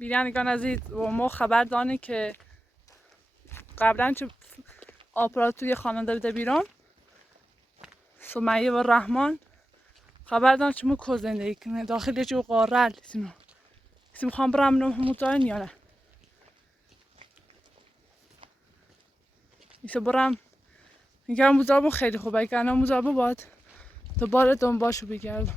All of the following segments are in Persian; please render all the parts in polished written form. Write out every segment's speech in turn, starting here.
بینندگان عزیز و ما خبر دانه که قبلا چه آپرات توی خانواده بده بیرون سمیه و رحمان خبر دان چه مو کو زندگی کنه داخل جو قارل سینو میخوام برم نم هموتان یا نه ایسا برم میگم مزابو خیلی خوبه که انا مزابو باد دوباره دنباشو بگردم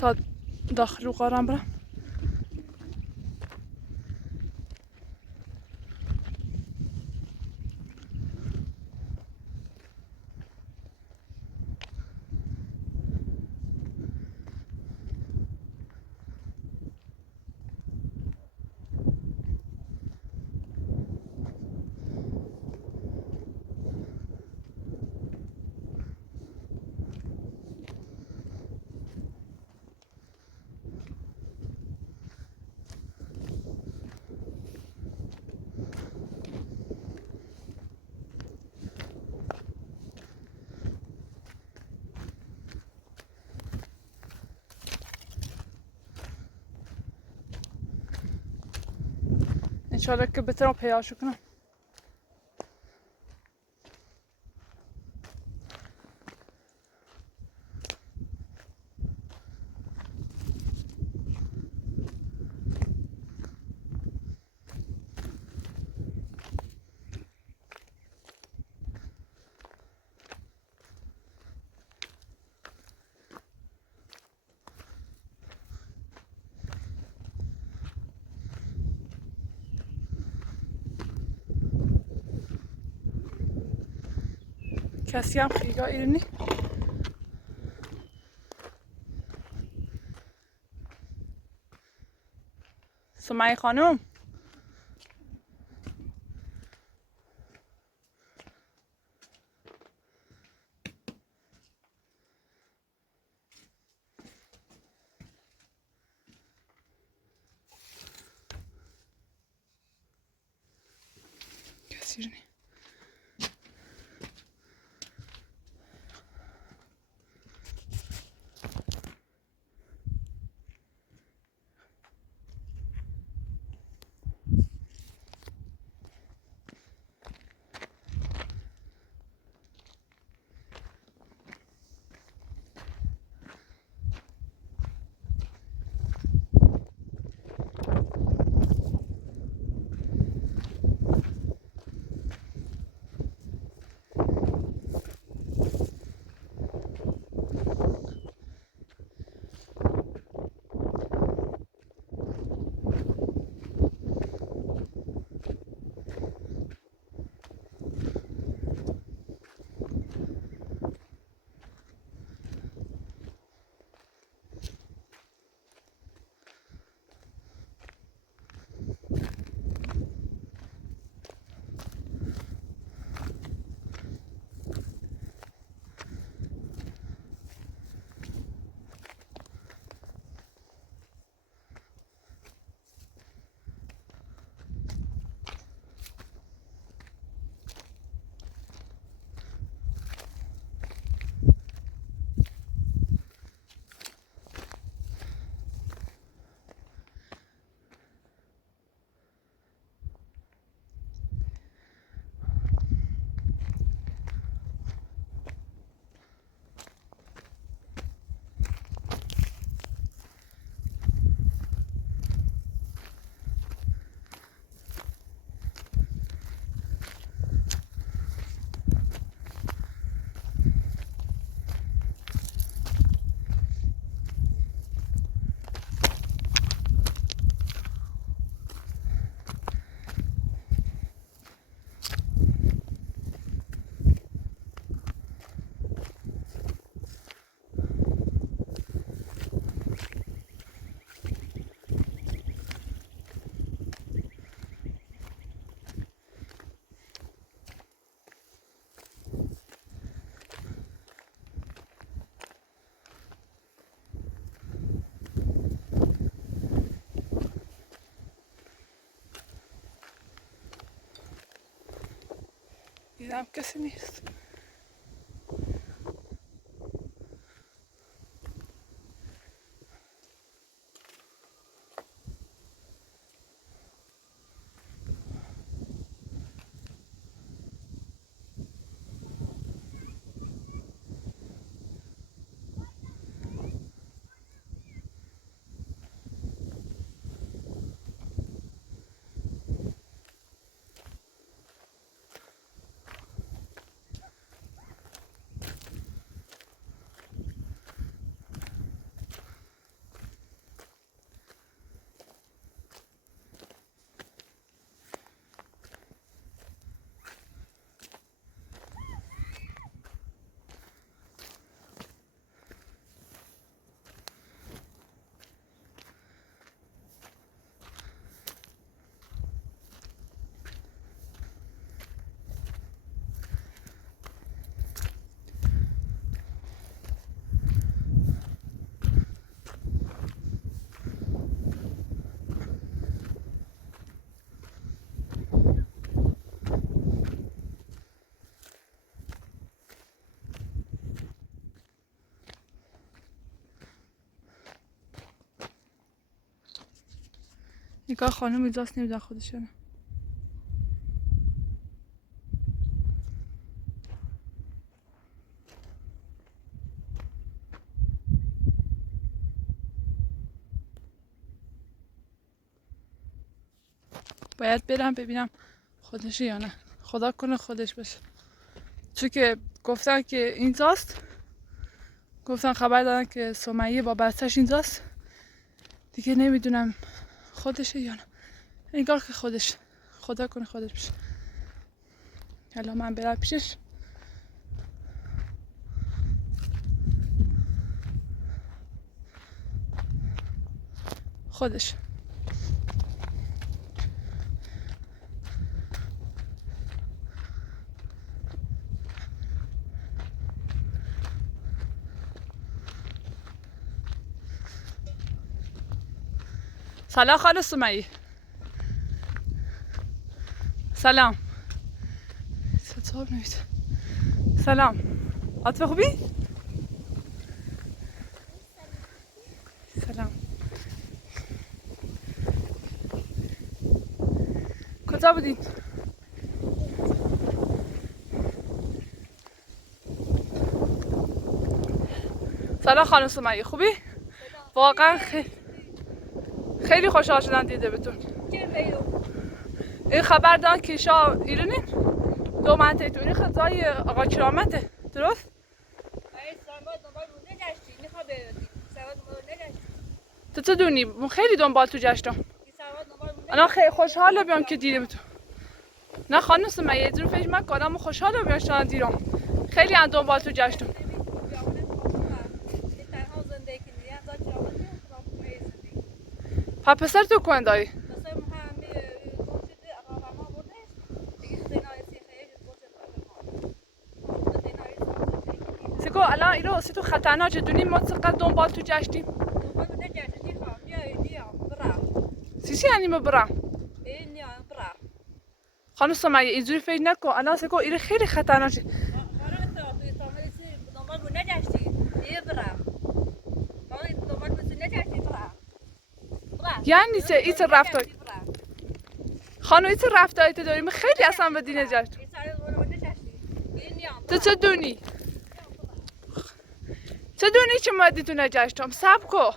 تا داخل رو قارم برم انشالله که بتونم پیداشو کنم کسی هم خیلی ایرانی سمیه خانم کسی ایرانی دیدم کسی نیست. نگاه خانم اینجاست، نمیدونم خودشونه. باید برم ببینم خودشه یا نه. خدا کنه خودش باشه، چون که گفتن که اینجاست، گفتن خبر دادن که سمیه با بچهش اینجاست دیگه. نمیدونم خودشه یا نه. انگار که خودش، خدا کنه خودش باشه. الان من برم پیشش. خودش سلام خاله سمیه. سلام. چطور میاد؟ سلام. عاطفه خوبی؟ سلام. کجا بودین؟ سلام خانم سمیه، خوبی؟ واقعا خیلی خوشحال شدم دیده بتون. این خبر دادن که شما ایرانین؟ دو منطقه توری خدای آقا کرامته، درست؟ تو چه دونی؟ من خیلی دنبال تو گشتم. الان خیلی خوشحال بیام که دیده بتون. نه خانم سمیه یه جور فکر من خوشحال بیام شدن دیدم. خیلی هم دنبال تو گشتم. پسر تو کندایی؟ سکو الان ایرو سی تو خطرناک دونی ما چقدر دنبال تو گشتیم. چی یعنی ما برم؟ خانم سمیه اینجوری فکر نکن. الان سکو ایره خیلی خطرناکه. یعنی چه ایت رفتار خانم ایت رفتاری تو داریم خیلی اصلا به دینه جشت. تو چه دونی؟ چه دونی که ما دیتونه جشتم؟ سب کو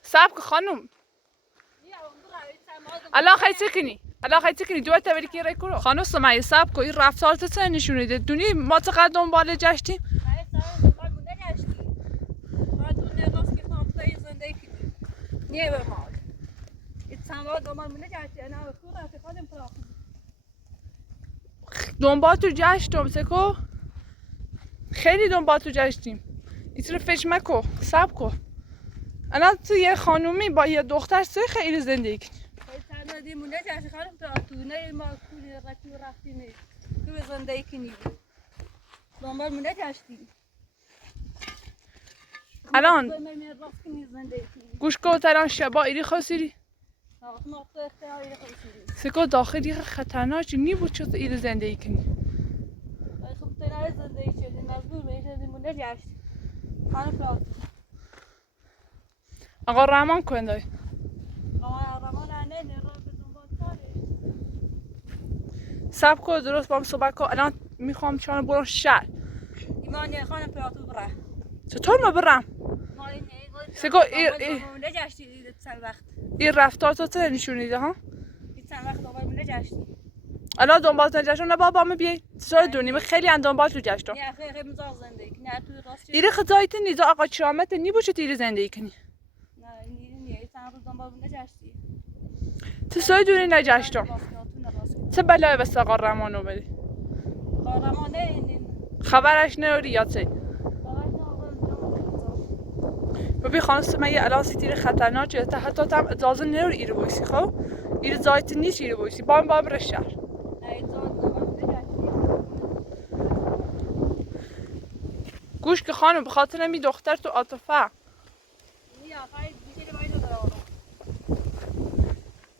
سب کو خانم. الان خیلی چکنی؟ الان خیلی چکنی؟ دو تا بری که رای کرو. خانم سمیه سب کو این رفتار تو چه نشونه ده؟ دونی ما چقدر دنبال جشتیم؟ نیه به مال ایتسانوار دومان منه جاشتی انا وکورا تفادم پراخ دنبال تو جشتم سکو خیلی دنبال تو جشتیم. ایتر فکر مکو سب کو. الان تو یه خانومی با یه دختر سه خیلی زندگی کنی. ایتسانوار دی منه جاشتی خانم تو نه ما کولی رکی رفتی نه تو زندگی کنی دنبال منه جاشتی. الان گوش کو تران شبا ایری خواستیری ما تو اختیاری خودشی. سکو داخلی خطرناک نی بود چه ایر زندگی کنی. خب تو نه زندگی شدی مجبور میشدی مونده جشت. خانه پلات. آقا رحمان کنده. رمان نه رو به دنبال کاری. سب کو درست با هم صحبت کن. الان میخوام چون برم شهر. ایمان خانه پلاتو بره. چطور ما برم؟ ما این سکو مونده جشتی چند وقت. این رفتار تو چه نشونیده ها؟ این چند وقت دنبال مونده جشتی. الان دنبال جشن نه بابا می بیای. چرا دونی خیلی دنبال تو جشن. نه خیلی مزاج زندگی. نه تو راست. ایره خدایت نیزا آقا چرامت نی بود چه تیر زندگی کنی. نه این چند روز دنبال مونده جشتی. تو سوی دونی نجاشتم. چه بلای بس آقا رحمانو بدی. آقا رمان نه خبرش نوری یا چه؟ ببین خانم سمیه الان سیتیر خطرناکه تا حتی تام اجازه نوری ایرو بایسی خب؟ ایرو زایت نیست ایرو بایسی با بره شهر. گوش که خانم بخاطر می دختر تو عاطفه.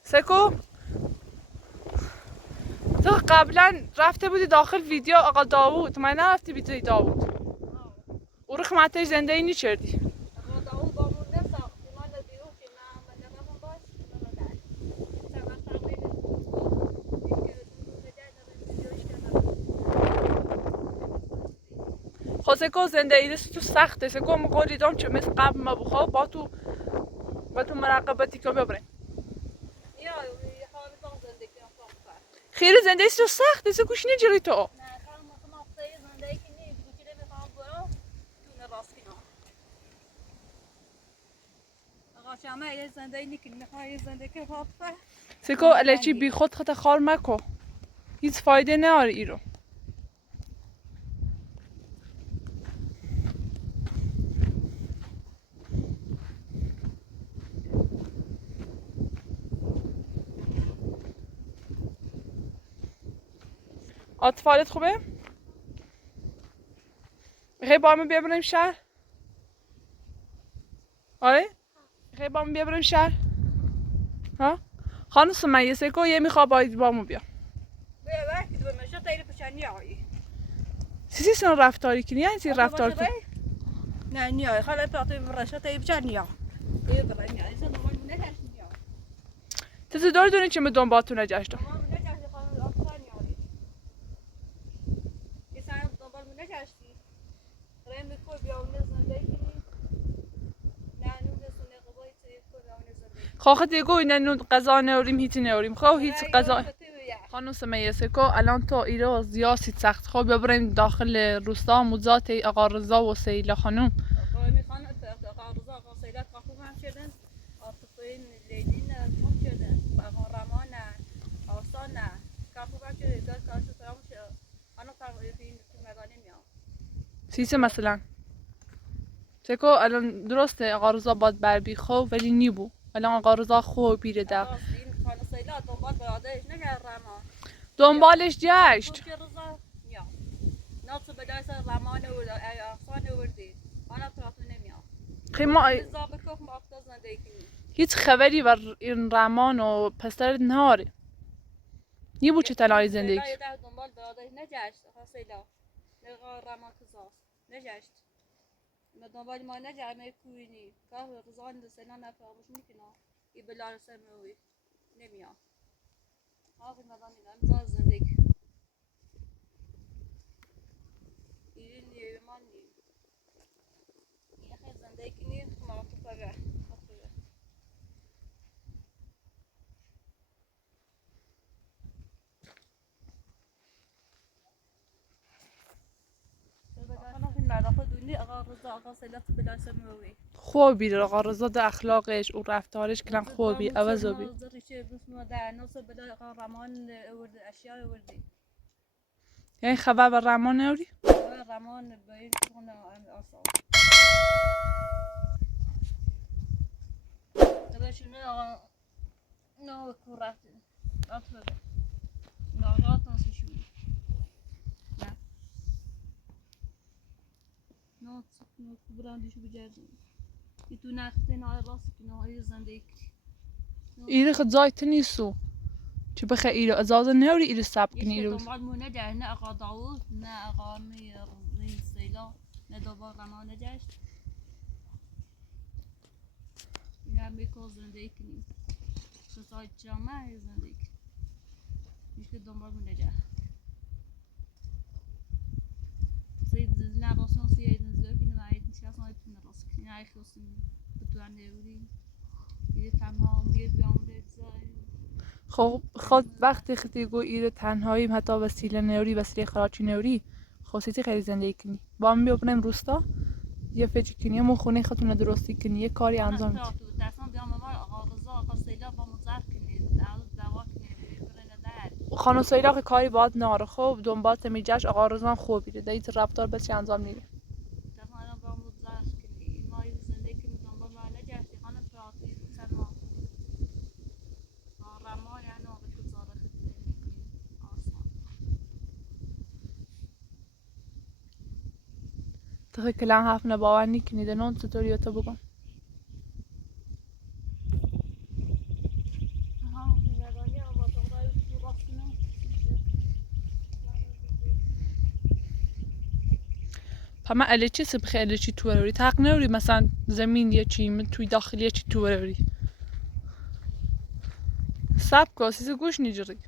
سکو تو قبلا رفته بودی داخل ویدیو آقا داوود من نرفتی ویدیوی داوود او رو خمتش زنده ای نیچردی خب سکو زنده ای تو سخته سکو مقولی دام چه مثل قبل ما بخواه با تو مراقبتی که ببرین خیلی زنده ای تو سخته سکوش نجری تو سکو الچی بی خود خط خار مکو هیچ فایده ناره ایرو اطفالت خوبه؟ میخوای با همه ببریم شهر؟ آره؟ میخوای با همه ببریم شهر؟ ها؟ خانم سمیه سکو یه میخواه باید با همه بیا سیسی سن رفتاری کنی یعنی سی رفتار تو نه نیای خاله پاتوی برشا تایی بچه نیا یه برای نیا ایسا دومال مونه تشت نیا تزی داری دونی چه می دنبالتون نجاشتم دومال مونه تشت خانه آفتا نیاری ایسا دومال مونه تشتی رای میکوی بیاونه زنده کنی نه نونه سونه قبایی توی کوی بیاونه زنده خواه دیگو اینه نون قضا نوریم هیچی نوریم خواه هیچ قضا خانم سمیه سکو الان تو ایرو زیاسی سخت خواه ببریم داخل روستا موزات آقا رضا و سیلا خانم آقا میخوان آقا رضا آقا سیلت خوب هم شدن آفقین لیدین هم شدن آقا رمان آسان که خوب هم شدن داد کارش سرام شد آنو این مگانی میام سیسه مثلا سکو الان درسته آقا رضا باد بر بی خواه ولی نیبو الان آقا رضا خواه بیره در این خانه سیلا دنبال برادرش نگرد رمان دنبالش جشت ناصر بدای سر رمان و آسان وردید آنها تراتو نمیام خیما زاب کوک ماخته زنده کنی هیچ خبری بر این رمان و پسر نهاره نیبو چه تلای زندگی سیلا یه دنبال برادرش نگشت سیلا نگاه رمان کزاست نگشت ما دنبال ما نگشت می کوینی که رزان دسنا نفهمش میکنه ای بلار سموی نمیام آخه مدام امضا زندگی این یمانی یه خیلی زندگی نیست معطوفه خوبی آقا رضا ده اخلاقش و رفتارش کلان خوبی عوضو بی یعنی خبر بر رمان نوری؟ رمان باید کنه آسان تباشونه آقا نه کورت آتفه ناغات نسوشون نه براندیشو بجردیم ای تو نخته نه راست که نه های زندگی ایره خد زایت نیستو چه بخه ایره ازازه نوری ایره سب کنی یکی ایره دنبال مونه جه نه اقا داوود نه اقا می سیلا نه دوبار رما نجشت این هم بیکو زندگی کنیم سسای جامعه زندگی یکی دنبال مونه جه زید نه راسون سیه نزدیک کنیم و ایدن شخص نایتون راست کنیم نه خواستیم بتوان نوری یه تنها میه بیام خب خود وقتی خیلی گو ایره تنهاییم حتی وسیله نوری وسیله خراچی نوری خواستیتی خیلی زندگی کنی با هم بیابنیم روستا یه فکر کنی همون خونه خودتون درستی کنی یه کاری انجام میدی دستان بیام ما آقا رضا آقا سیلا با مزار کنید دعوا کنید برن در خانم سیلا که کاری باید ناره خوب دنبال تمیجش آقا رضا خوبیره دیت رفتار بس انجام میده دستان با مزار کنید ما زندگی کنید دنبال ما نجستی خانم پراتی سر ما رما یعنی آقا گزاره خیلی آسان تو کلام حرف نباور نیکنی دنون چطوری تو بگم پما الی چی سبخی الی چی تو وری تاق نوری مثلا زمین یه چی من توی داخل یه چی تو وری سب کاسی گوش نیجری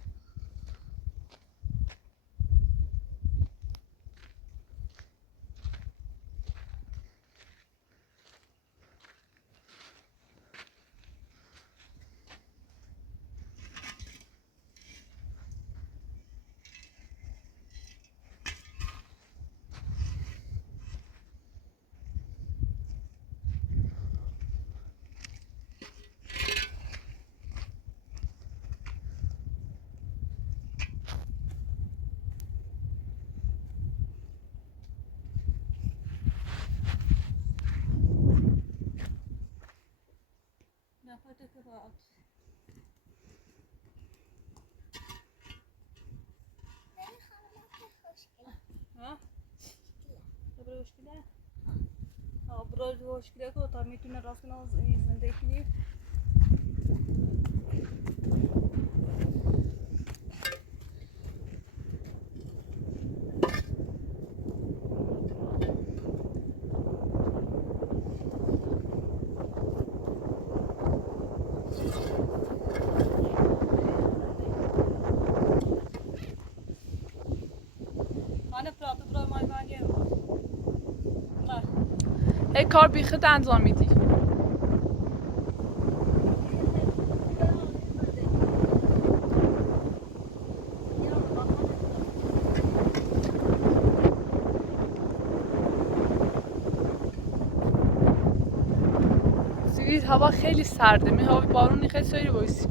نفته که باید ها؟ برای مشکله؟ برای مشکله که تا میتونه راست کنه زندگی کنی ای کار بیخت انجام میدی سیگید هوا خیلی سرده می هوا بارونی خیلی سویری بایسی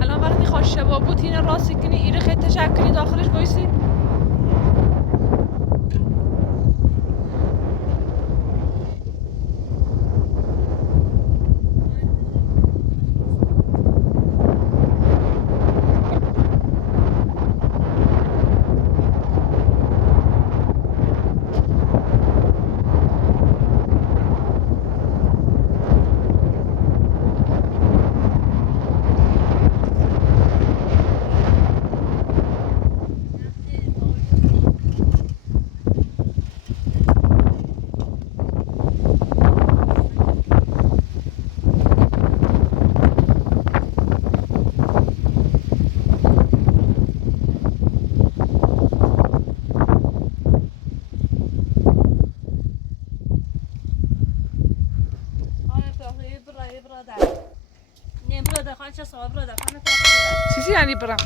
الان وقتی خوش شبا بود این راستی کنی ایره خیلی تشکری داخلش بایسی چیزی یعنی برم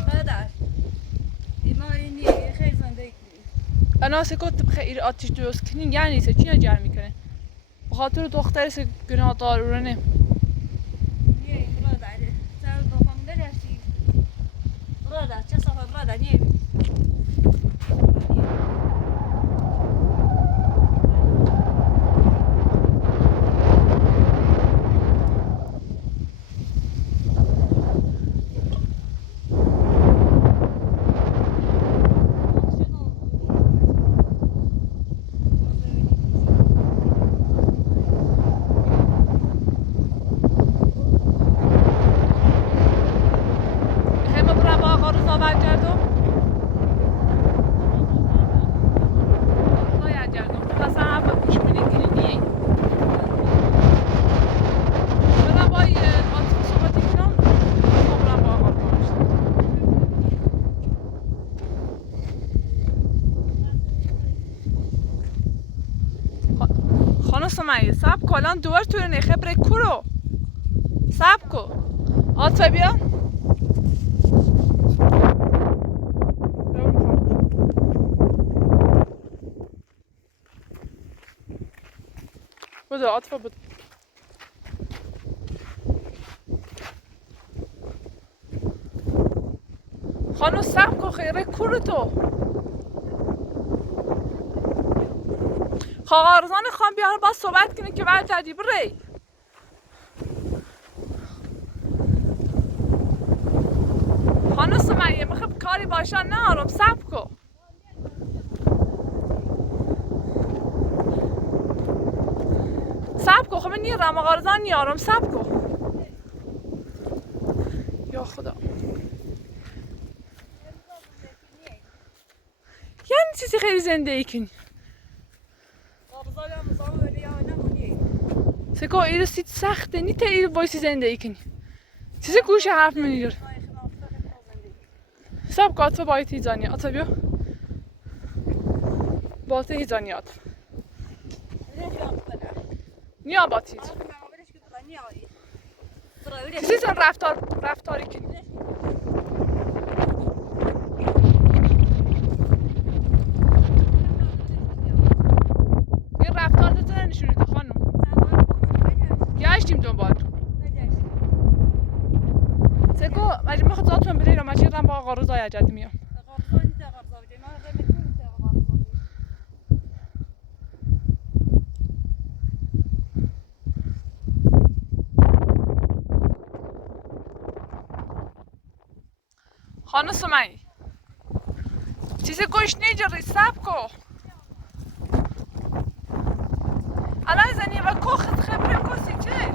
انا سکوت بخیر آتیش درست کنین یعنی چه چی جر میکنه بخاطر دختری سه گناه دارونه برگردم برگردم مثلا اول گوش کنی گیری برم با آتفا صحبتی کنم برم با آقا خانم سمیه سب کن الان دوباره توی نخه برای کرو سب کن آتفا بیا بده آتفا بده خانم سب کن خیره کرو تو خواهرزان خان بیار با صحبت کنی که ول تدی بری خانم سمیه میخوام کاری باشن نهارم سب کن سب کن خب نیرم آقارزان نیارم سب کن یا خدا یعنی چیزی خیلی زندگی کنی سکو ایرو سیت سخته نیته ایرو بایسی زندگی کنی چیزی گوش حرف منیر سب کن آتفا باید هیزانی آتفا بیا باید هیزانی آتفا نیا باید هیز چیزی زن رفتاری کنی این رفتار تو نشونیده خانم گشتیم دنبال سکو مجموع میخواد زادتون بده ایران مجموع رم با آقا روزای عجدی میام خانم سمیه چیزی گوش نیجوری سب کو الان زنی و کوخت خبری کسی چه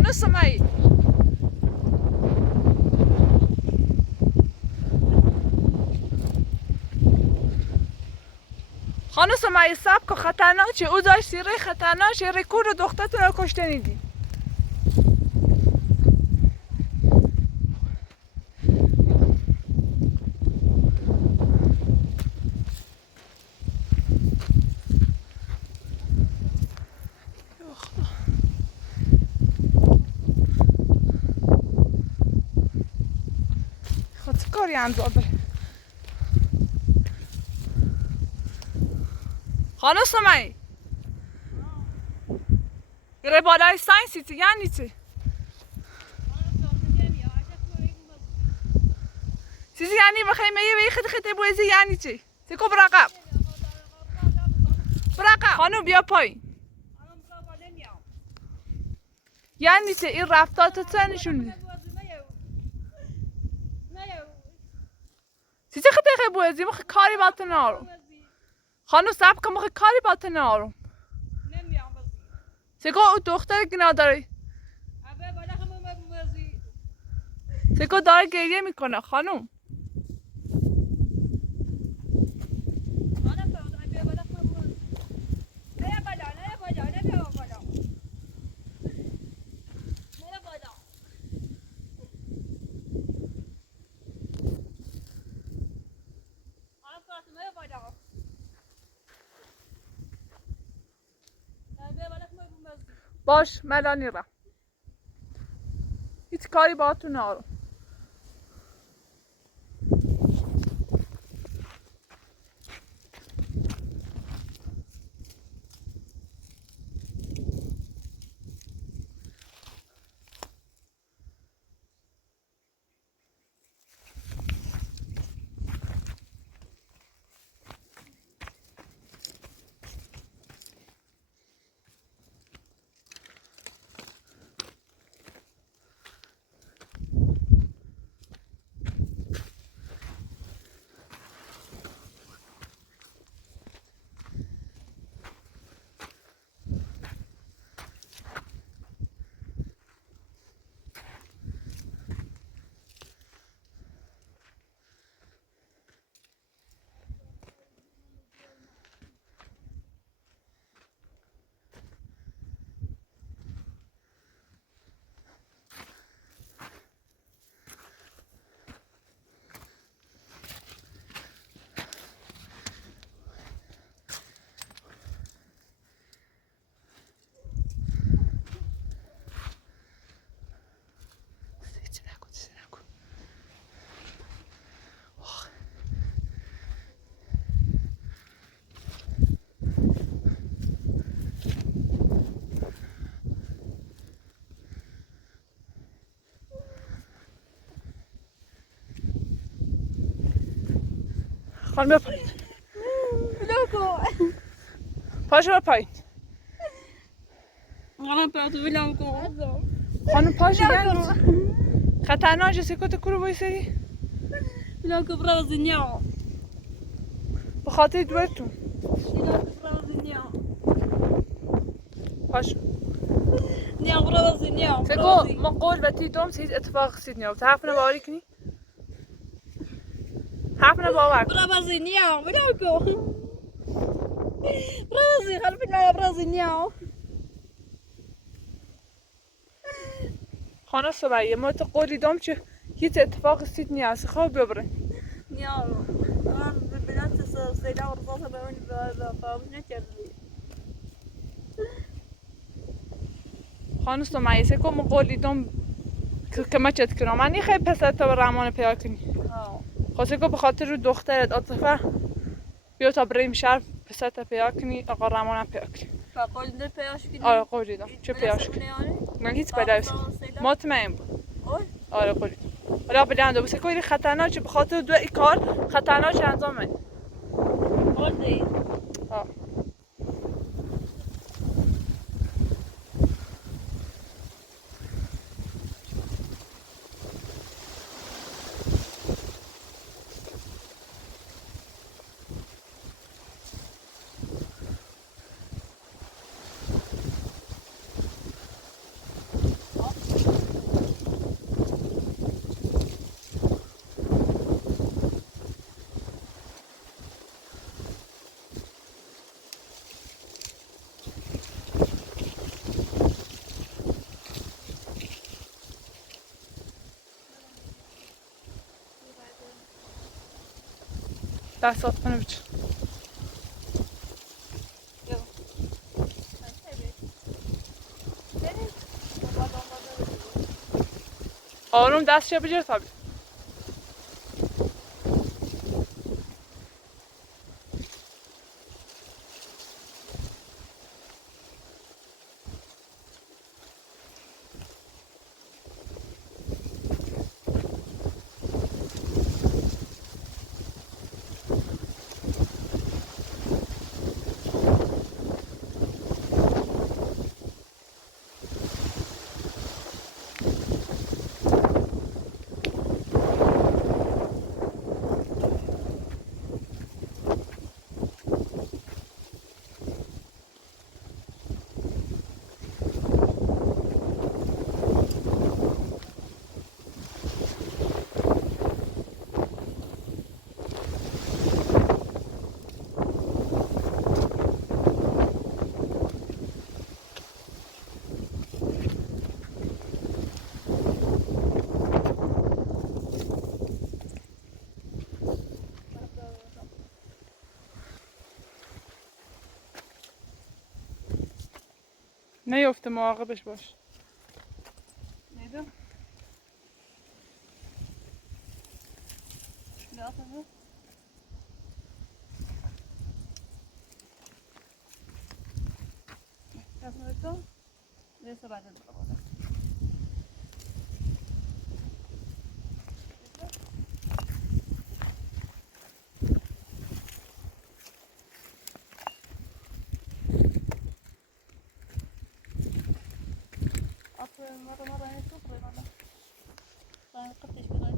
خانم سمیه خانم سمیه سب که خطرناکه او داشت سیره خطرناکه رکور دخترتون رو کشته نیدی خود کاری انجام بره خانم سمیه گره بالای ساینسی چی یعنی چی؟ چیزی یعنی بخوای میگه خیلی بویزی یعنی چی؟ سکو برقب خانم بیا پایین یعنی چی؟ این رفتار تو چه نشون میده؟ چیزی خیلی بویزی مخی کاری بات نارم خانم سب کن مخی کاری بات نارم سکو او دختر گناه داری سکو داره گریه میکنه خانم باش ملانی را هیچ کاری با تو نارو خانم بیا پایین پاشو بیا پایین خانم پاشو یعنی خطرناکه سکوت کرو بایستی بلاکو برازینیا به خاطر دویتون بلاکو برازینیا پاشو نیا برازینیا سکو ما قول و تی دوم هیچ اتفاق سید نیافت حرف نباوری کنی حرف نباور کن برازینیا بلاکو برازی خلفی نیا برازینیا خانه سمیه ما تو قولی دوم که هیچ اتفاق سید نیست خواب ببرین نیا من بلند سیدا ورزاسه به اون فراموش نکردی خانه سمیه سکو ما قولی دوم که ما چت کنم من نیخوای پسر تا رحمان پیا کنی خب سکو به خاطر رو دخترت عاطفه بیا تا بریم شهر پسر تا پیا کنی آقا رحمان هم پیا کنی فقال ده پیاش کنی آره قولی دوم چه پیاش کنی من هیچ بدایست مطمئن بود آره قولی حالا بلند و سکو این خطرناکه به خاطر دو کار خطرناک انجام میدی قلدی آه دستات کنه بچه آروم دستش بگیر تا بیا نیفته، مراقبش باش. نيدو لا أفهم أفهم ليس بعد الضربة أصلا مرة هيك صفر والله ما قديش بداية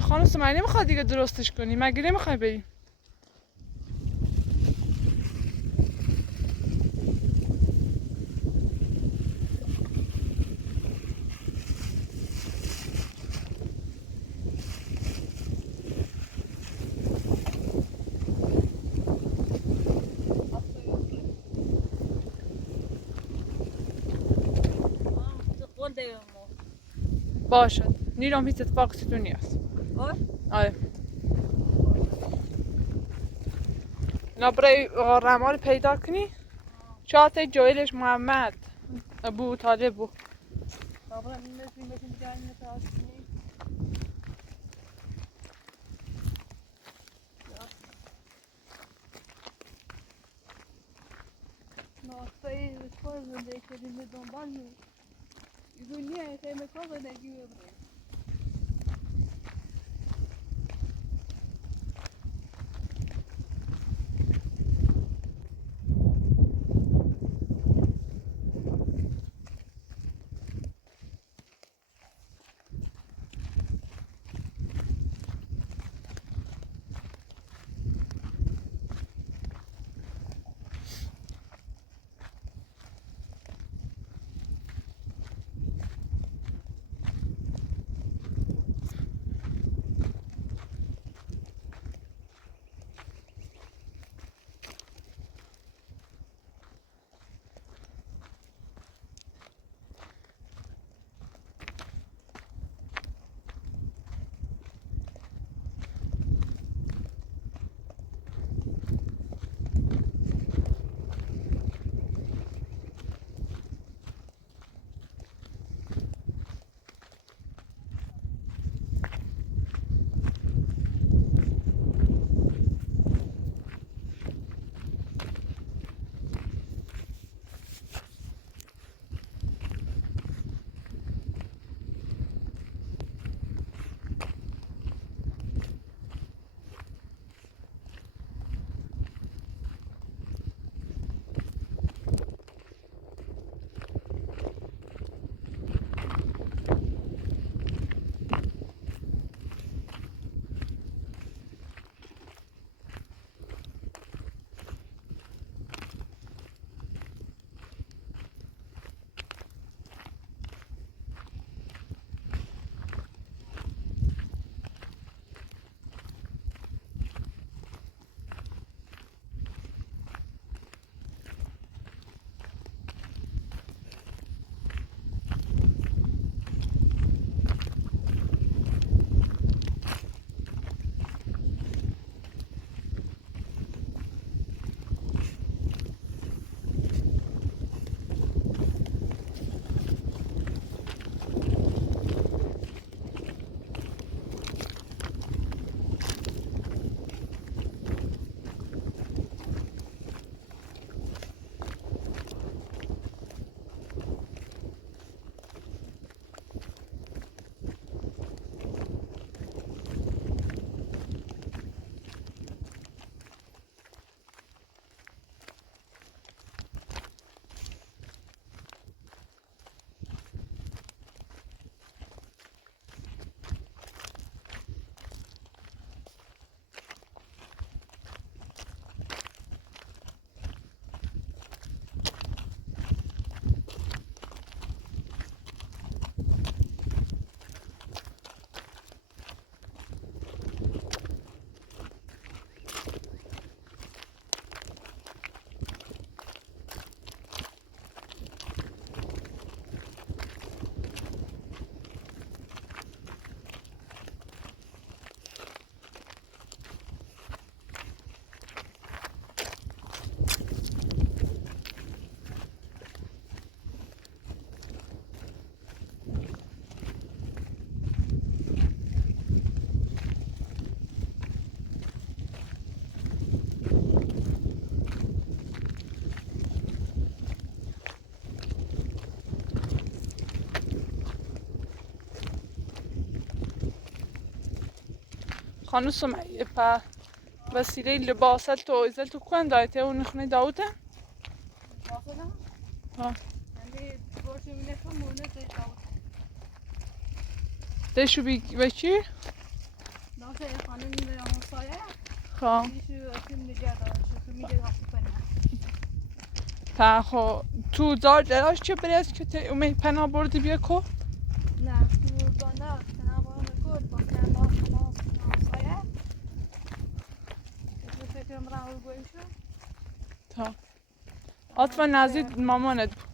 خانم سمیه نمیخواد دیگه درستش کنی، مگه نمیخوای بری؟ باشد نیرم هیچ اتفاقی تو نیست. آره اینا برای رمال پیدا کنی. شاید جایلش محمد ابو طالب بود. ناصفه کار زنده کردیم دنبال می دنیا خیلی کار زندگی ببریم خانو سمیه پا وسیله لباسل تو ایزل تو کن دایته و نخنه داوته واصلة ها يعني بروش من يفهم ولا زي داوت دیشو بی چی؟ داوت يا خانم من صايع خا شو أكيد مجادا شو ميجا غصبنا تا خو تو زار دراش چه برس که تی اومی پناه بردی بیا کو؟ نعم تو بانا أنا بقول نقول بس أنا ما صايع شو فكرة مراه وقول شو تا آتفا نزدیک مامانت بود